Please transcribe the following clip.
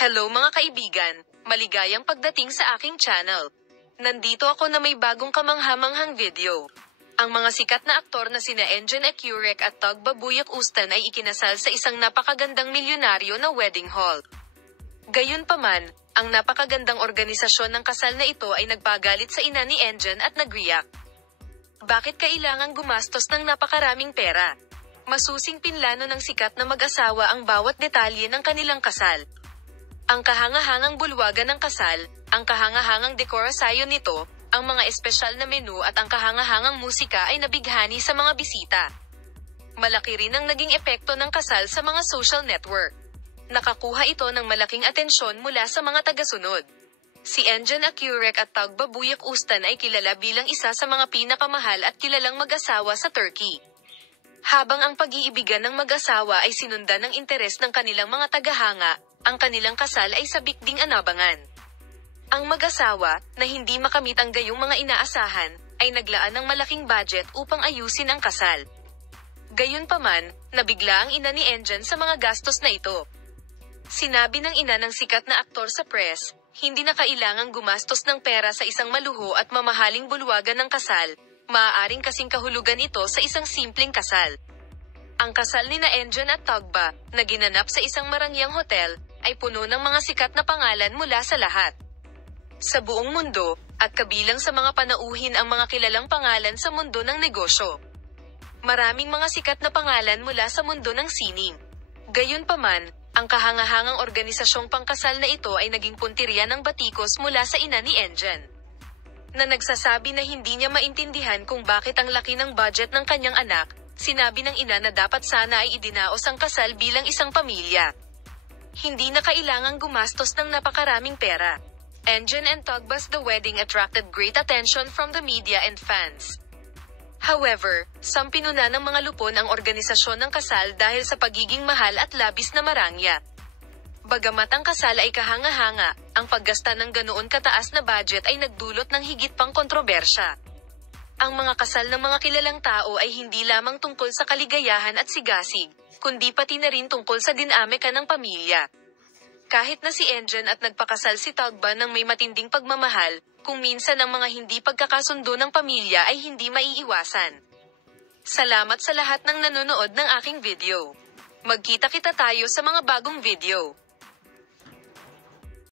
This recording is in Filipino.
Hello mga kaibigan, maligayang pagdating sa aking channel. Nandito ako na may bagong kamanghamanghang video. Ang mga sikat na aktor na sina Engin Ecurek at Tug Babuyak Ustan ay ikinasal sa isang napakagandang milyonaryo na wedding hall. Gayunpaman, ang napakagandang organisasyon ng kasal na ito ay nagpagalit sa ina ni Engin at nagriyak. Bakit kailangang gumastos ng napakaraming pera? Masusing pinlano ng sikat na mag-asawa ang bawat detalye ng kanilang kasal. Ang kahangahangang bulwagan ng kasal, ang kahangahangang dekorasyon nito, ang mga espesyal na menu at ang kahangahangang musika ay nabighani sa mga bisita. Malaki rin ang naging epekto ng kasal sa mga social network. Nakakuha ito ng malaking atensyon mula sa mga tagasunod. Si Engin Ecurek at Tug Babuyak Ustan ay kilala bilang isa sa mga pinakamahal at kilalang mag-asawa sa Turkey. Habang ang pag-iibigan ng mag-asawa ay sinundan ng interes ng kanilang mga tagahanga, ang kanilang kasal ay sabik ding anabangan. Ang mag-asawa, na hindi makamit ang gayong mga inaasahan, ay naglaan ng malaking budget upang ayusin ang kasal. Gayunpaman, nabigla ang ina ni Engin sa mga gastos na ito. Sinabi ng ina ng sikat na aktor sa press, hindi na kailangang gumastos ng pera sa isang maluho at mamahaling bulwagan ng kasal, maaaring kasing kahulugan ito sa isang simpleng kasal. Ang kasal ni na Engin at Tugba, na ginanap sa isang marangyang hotel, ay puno ng mga sikat na pangalan mula sa lahat sa buong mundo, at kabilang sa mga panauhin ang mga kilalang pangalan sa mundo ng negosyo. Maraming mga sikat na pangalan mula sa mundo ng sining. Gayunpaman, ang kahangahangang organisasyong pangkasal na ito ay naging puntirya ng batikos mula sa ina ni Engin, na nagsasabi na hindi niya maintindihan kung bakit ang laki ng budget ng kanyang anak. Sinabi ng ina na dapat sana ay idinaos ang kasal bilang isang pamilya. Hindi na kailangang gumastos ng napakaraming pera. Engin and Tugba's the wedding attracted great attention from the media and fans. However, sampinuna ng mga lupon ang organisasyon ng kasal dahil sa pagiging mahal at labis na marangya. Bagamat ang kasal ay kahanga-hanga, ang paggasta ng ganoon kataas na budget ay nagdulot ng higit pang kontrobersya. Ang mga kasal ng mga kilalang tao ay hindi lamang tungkol sa kaligayahan at sigasig, kundi pati na rin tungkol sa dinamika ng pamilya. Kahit na si Engin at nagpakasal si Tugba ng may matinding pagmamahal, kung minsan ang mga hindi pagkakasundo ng pamilya ay hindi maiiwasan. Salamat sa lahat ng nanonood ng aking video. Magkita-kita tayo sa mga bagong video.